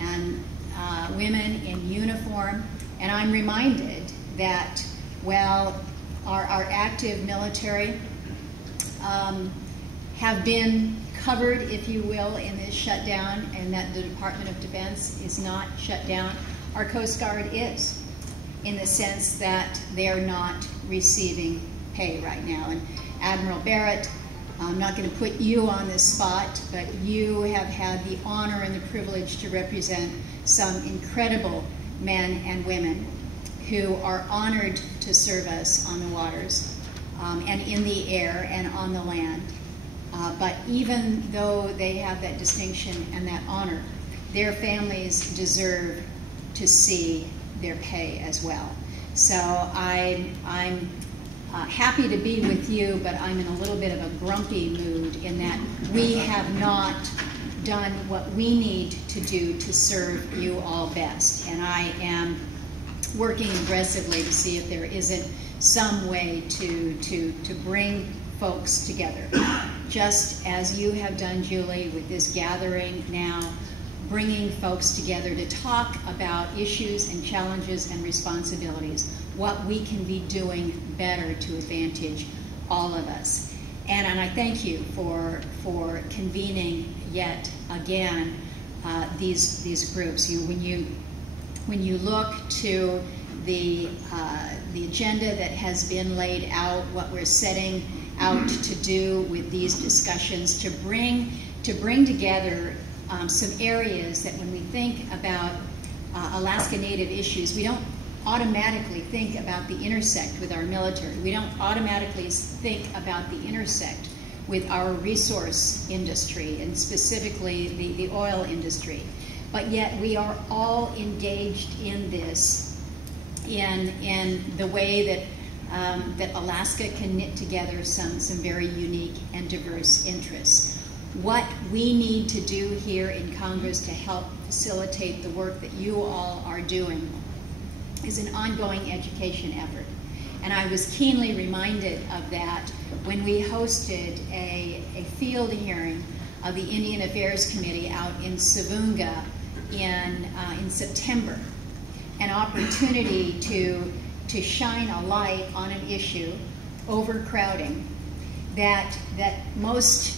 and women in uniform, and I'm reminded that while our active military have been covered, if you will, in this shutdown, and that the Department of Defense is not shut down, our Coast Guard is, in the sense that they are not receiving pay right now. And Admiral Barrett, I'm not going to put you on this spot, but you have had the honor and the privilege to represent some incredible men and women who are honored to serve us on the waters and in the air and on the land. But even though they have that distinction and that honor, their families deserve to see their pay as well. So I'm happy to be with you, but I'm in a little bit of a grumpy mood in that we have not done what we need to do to serve you all best. And I am working aggressively to see if there isn't some way to bring folks together, just as you have done, Julie, with this gathering now, bringing folks together to talk about issues and challenges and responsibilities, what we can be doing better to advantage all of us. And I thank you for convening yet again these groups. When you look to the agenda that has been laid out, what we're setting out to do with these discussions, to bring together some areas that when we think about Alaska Native issues, we don't automatically think about the intersect with our military. We don't automatically think about the intersect with our resource industry, and specifically the oil industry. But yet we are all engaged in this in the way that Alaska can knit together some very unique and diverse interests. What we need to do here in Congress to help facilitate the work that you all are doing is an ongoing education effort. And I was keenly reminded of that when we hosted a field hearing of the Indian Affairs Committee out in Savunga in September, an opportunity to shine a light on an issue, overcrowding, that most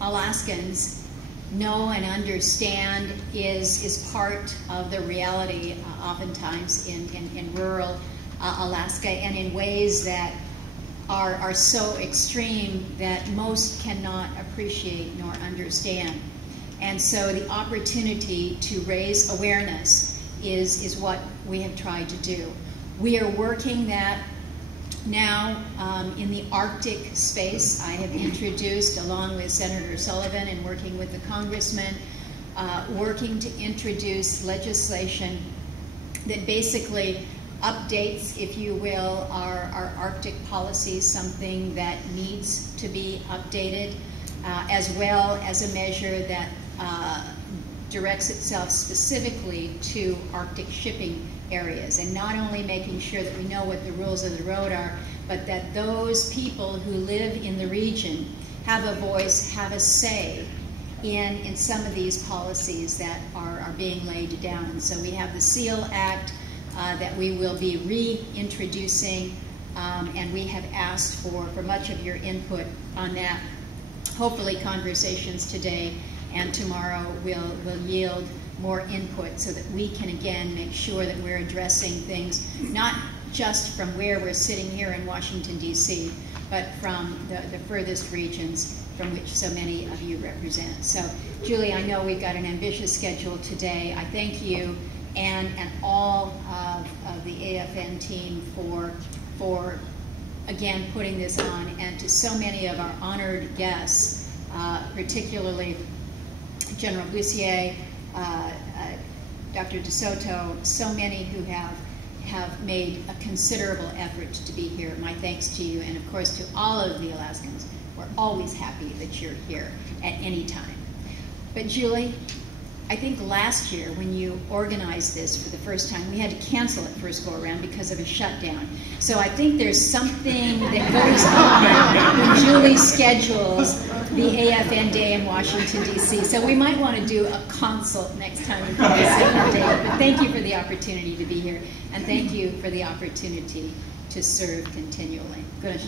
Alaskans know and understand is part of the reality oftentimes in rural Alaska, and in ways that are so extreme that most cannot appreciate nor understand. And so the opportunity to raise awareness is what we have tried to do. We are working that now in the Arctic space. I have introduced, along with Senator Sullivan and working with the congressman, working to introduce legislation that basically updates, if you will, our Arctic policy, something that needs to be updated, as well as a measure that directs itself specifically to Arctic shipping areas, and not only making sure that we know what the rules of the road are, but that those people who live in the region have a voice, have a say in some of these policies that are being laid down. And so we have the SEAL Act that we will be reintroducing, and we have asked for much of your input on that. Hopefully conversations today and tomorrow will yield more input so that we can again make sure that we're addressing things not just from where we're sitting here in Washington, D.C., but from the furthest regions from which so many of you represent. So, Julie, I know we've got an ambitious schedule today. I thank you and all of the AFN team for again putting this on, and to so many of our honored guests, particularly General Bussier, Dr. DeSoto, so many who have made a considerable effort to be here. My thanks to you, and of course to all of the Alaskans. We're always happy that you're here at any time. But Julie, I think last year when you organized this for the first time, we had to cancel it first go around because of a shutdown. So I think there's something that goes on when Julie schedules the AFN Day in Washington, D.C. So we might want to do a consult next time we pick a second day. But thank you for the opportunity to be here, and thank you for the opportunity to serve continually. Good.